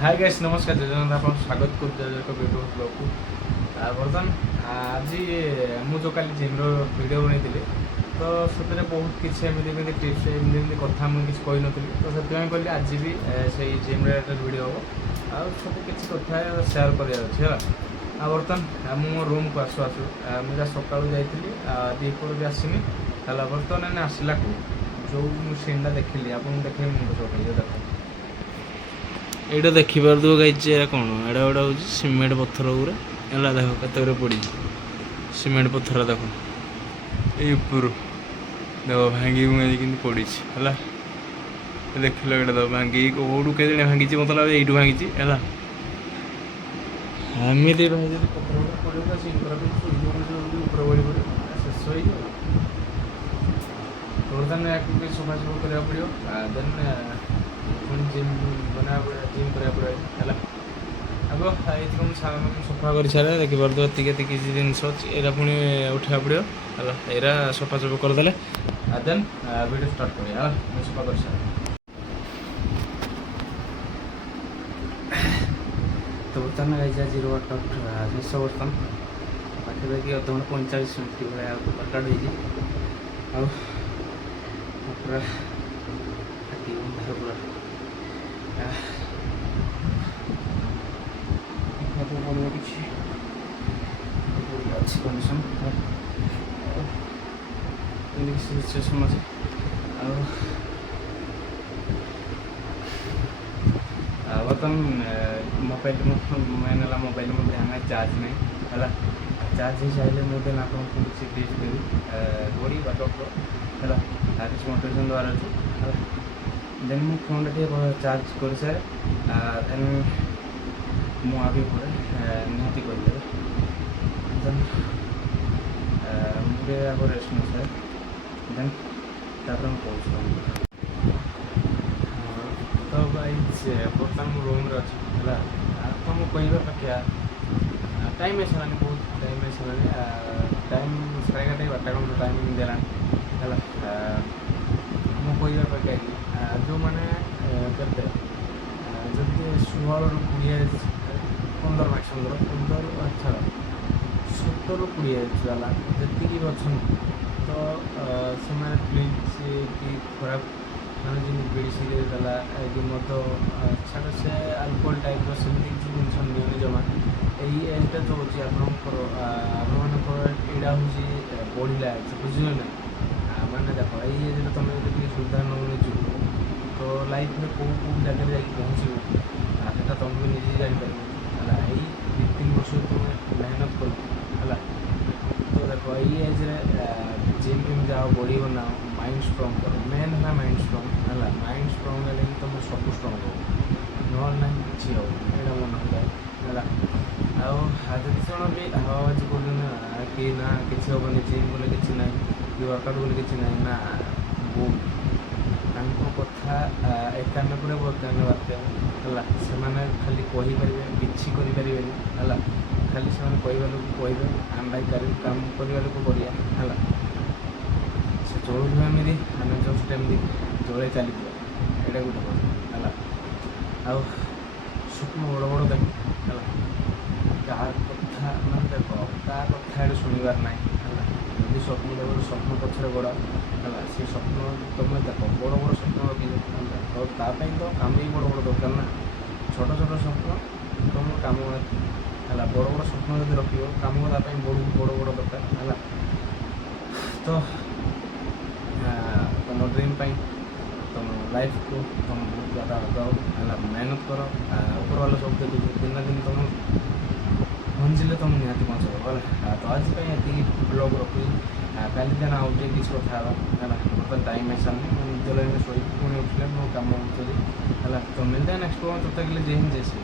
hi guys नमस्कार जय जगन्नाथ आपको स्वागत कर वीडियो ब्लॉग को बर्तमान आज मुझे काली जिम्र वीडियो बनई तो से बहुत किसी एमती टिप्स एमती कथा मुझे किसी कही नी तो से कहली आज भी से जिम्रे वीडियो हम आ सब किसी कथा सेयार करार बर्तमान मो रूम को आसु आसु मुझे सका जाइली दीपर भी आसनी है बर्तमान आसला को जो सीनटा देखिली आपको देखे मुझे सब देख এইটা ଦେଖିପାରୁଥିବ ଗାଇଛି ଏରା କ'ଣ ଏଇଟା ଗୋଟେ ହେଉଛି ସିମେଣ୍ଟ ପଥର ଗୁରା ହେଲା ଦେଖ କେତେ ଗୁରେ ପଡ଼ିଛି ସିମେଣ୍ଟ ପଥର ଦେଖ ଏଇ ଉପରୁ ଦେଖ ଭାଙ୍ଗି ଭୁଙ୍ଗି କେମିତି ପଡ଼ିଛି ହେଲା ଦେଖିଲ ଏଇଟା ଦେଖ ଭାଙ୍ଗି କେଉଁଠୁ କେଜାଣି ଭାଙ୍ଗିଛି ମୋତେ ଲାଗୁଛି ଏଇଠୁ ଭାଙ୍ଗିଛି ହେଲା ଏମିତି ଭାଇ ଯଦି ପଥର ଗୁଡ଼ା ପଡ଼ିବ ସିଙ୍କର ବି ଉପର ବଳି ପଡ଼ିବ ଶେଷ ହେଇଯିବ ବର୍ତ୍ତମାନ ୟାକୁ ବି ସଫାସଫା କରିବାକୁ ପଡ଼ିବ ଦେନ୍ ପୁଣି ଜିମ୍ ବନାଇବା ପଡ଼ିବ ଜିମ୍ କରିବାକୁ ପଡ଼ିବ ହେଲା ଆଗ ଏଇଥିରୁ ମୁଁ ସଫା କରିସାରେ ଦେଖିପାରୁଥିବ ଏତିକି କିଛି ଜିନିଷ ଅଛି ଏଇଟା ପୁଣି ଉଠାଇବାକୁ ପଡ଼ିବ ହେଲା ଏଇଟା ସଫାସଫି କରିଦେଲେ ଦେନ୍ ଭିଡ଼ିଓ ଷ୍ଟାର୍ଟ କରିବା ହେଲା ମୁଁ ସଫା କରିସାରେ ତ ବର୍ତ୍ତମାନ ଗାଇଛି ଆଜି ୱାର୍କଆଉଟ୍ ଶେଷ ବର୍ତ୍ତମାନ ପାଖାପାଖି ଅଧଘଣ୍ଟା 45 ମିନିଟ୍ ଭଳିଆ ୱାର୍କଆଉଟ୍ ହେଇଛି ଆଉ ପୁରା ଥାକି ପୁରା ପଡ଼ିବ କିଛି ଅଛି କଣ୍ଡିସନ୍ ଏମିତି କିଛି ସିଚୁଏସନ୍ ଅଛି ଆଉ ବର୍ତ୍ତମାନ ମୋବାଇଲ ମେନ୍ ହେଲା ମୋବାଇଲ ମୋ ଧ୍ୟାନ ଚାର୍ଜ ନାହିଁ ହେଲା ଚାର୍ଜ ହେଇସାରିଲେ ମୁଁ ଦେନ୍ ଆପଣଙ୍କୁ କିଛି ଟିପ୍ସ ଦେବି ବଡ଼ି ବା ଡକ୍ଟର ହେଲା କିଛି ମୋଟିଭେସନ୍ ଦେବାର ଅଛି ହେଲା ଦେନ୍ ମୁଁ ଫୋନ୍ଟା ଟିକେ ଚାର୍ଜ କରିସାରେ ଦେନ୍ ମୁଁ ଆଗେ ପରେ ନିହାତି କରିଦେବେ ଦେନ୍ ମୁଁ ଟିକେ ଆଗ ରେଷ୍ଟ ନେଇସାରେ ଦେନ୍ ତାପରେ ମୁଁ କହୁଛି ତ ଗାଇଜ୍ ବର୍ତ୍ତମାନ ମୁଁ ରୁମ୍ରେ ଅଛି ହେଲା ତ ମୁଁ କହିବା ପାଖିଆ ଟାଇମ୍ ହେଇସାରିଲାଣି ବହୁତ ଟାଇମ୍ ହେଇସାରିଲାଣି ଟାଇମ୍ 11:30 12 ଟାଇମ୍ ଦେଲାଣି ହେଲା ମୁଁ କହିବା ପାଖିଆ ଯେଉଁମାନେ କେତେ ଯଦି 16ରୁ 20 15 ମାକ୍ସିମମ୍ 15 ଆଚ୍ଛା 17ରୁ 20 ହେଲା ଯେତିକି ବି ଅଛନ୍ତି ତ ସେମାନେ ପ୍ଲିଜ୍ କି ଖରାପ ମାନେ ଯେମିତି ବିଡ଼ି ସିଗାରେଟ୍ ହେଲା କି ମଦ ଛାଡ଼ ସେ ଆଲକୋହଲ ଟାଇପ୍ର ସେମିତି କିଛି ଜିନିଷ ନିଅନି ଜମା ଏଇ ଏଜ୍ଟା ଯେଉଁ ଅଛି ଆପଣମାନଙ୍କର ଏଇଟା ହେଉଛି ବଢ଼ିଲା ଏଜ୍ ବୁଝିଲେ ନା ମାନେ ଦେଖ ଏଇ ଏଜ୍ରେ ତୁମେ ଯଦି ଟିକେ ସୁବିଧା ନ ନିଜକୁ ତ ଲାଇଫ୍ରେ କେଉଁ ଜାଗାରେ ଯାଇକି ପହଞ୍ଚିବ ସେଇଟା ତୁମେ ବି ନିଜେ ଜାଣିପାରିବ ହେଲା ଏଇ 2-3 ବର୍ଷ ତୁମେ ମେହନତ କର ହେଲା ତ ଦେଖ ଏଇ ଏଜ୍ରେ ଜିମ୍ ଫିମ୍ ଯାଅ ବଡ଼ି ବନାଅ ମାଇଣ୍ଡ ଷ୍ଟ୍ରଙ୍ଗ କର ମେନ୍ ହେଲା ମାଇଣ୍ଡ ଷ୍ଟ୍ରଙ୍ଗ ହେଲା ମାଇଣ୍ଡ ଷ୍ଟ୍ରଙ୍ଗ ହେଲେ ହିଁ ତୁମ ସବୁ ଷ୍ଟ୍ରଙ୍ଗ ହେବ ନହେଲେ ନାହିଁ କିଛି ହେବ ଏଇଟା ମନେ ରଖିଥାଏ ହେଲା ଆଉ ଯଦି ଜଣ ବି ଆଜି କହୁଛନ୍ତି କି ନା କିଛି ହେବନି ଜିମ୍ ବୋଲେ କିଛି ନାହିଁ କି ୱାର୍କଆଉଟ୍ ବୋଲେ କିଛି ନାହିଁ ନା ତାଙ୍କ କଥା 91% ବାତ୍ୟା ହେଲା ସେମାନେ ଖାଲି କହିପାରିବେ କିଛି କରିପାରିବେନି ହେଲା ଖାଲି ସେମାନେ କହିବା ଲୋକ କହିବେ ଆମେ ଭାଇ କାମ କରିବା ଲୋକ କରିବା ହେଲା ସେ ଚଳୁଥିବା ଏମିତି ଆମେ ଜଷ୍ଟ ଏମିତି ଚଳେଇ ଚାଲିଥିବା ଏଇଟା ଗୋଟେ କଥା ହେଲା ଆଉ ସ୍ୱପ୍ନ ବଡ଼ ବଡ଼ ଦେଖ ହେଲା କାହା କଥା ମାନେ ଦେଖ କାହା କଥା ଏଠି ଶୁଣିବାର ନାହିଁ ହେଲା ଯଦି ସ୍ୱପ୍ନ ଦେଖ ସ୍ୱପ୍ନ ପଛରେ ବଡ଼ ହେଲା ସେ ସ୍ୱପ୍ନ ତୁମେ ଦେଖ ବଡ଼ ବଡ଼ ସ୍ୱପ୍ନ ରଖିଛ ହେଲା ଆଉ ତା ପାଇଁ ତ କାମ ବି ବଡ଼ ବଡ଼ ଦରକାର ନା ଛୋଟ ଛୋଟ ସ୍ୱପ୍ନ ତୁମର କାମ ହେଲା ବଡ଼ ବଡ଼ ସ୍ୱପ୍ନ ଯଦି ରଖିବ କାମ ତା ପାଇଁ ବଡ଼ ବଡ଼ ଦରକାର ହେଲା ତ ତୁମ ଡ୍ରିମ୍ ପାଇଁ ତୁମ ଲାଇଫ୍କୁ ତୁମ ବହୁତ ज़्यादा ଲଗାଅ ହେଲା ମେହନତ କର ଉପରବାଲା ସବୁ ଦେଖୁଛୁ ଦିନ ନା ଦିନ ତୁମ ପହଞ୍ଚିଲେ ତୁମ ନିହାତି ପହଞ୍ଚିବ ହେଲା ତ ଆଜି ପାଇଁ ଏତିକି ବ୍ଲଗ୍ ରଖୁଛି କାଲି ଦିନ ଆଉ ଟିକେ କିଛି କଥା ହେବା ହେଲା ବର୍ତ୍ତମାନ ଟାଇମ୍ ହେଇସାରିନି ମୁଁ ନିଜ ଲାଇନ୍ରେ ଶୋଇକି ପୁଣି ଉଠିଲେ ମୋ କାମ କରୁଥିଲି ହେଲା ତ ମିଳିଥାଏ ନେକ୍ସଟ ତୋତେ ଗଲେ ଯେ ହିଁ ଜେସି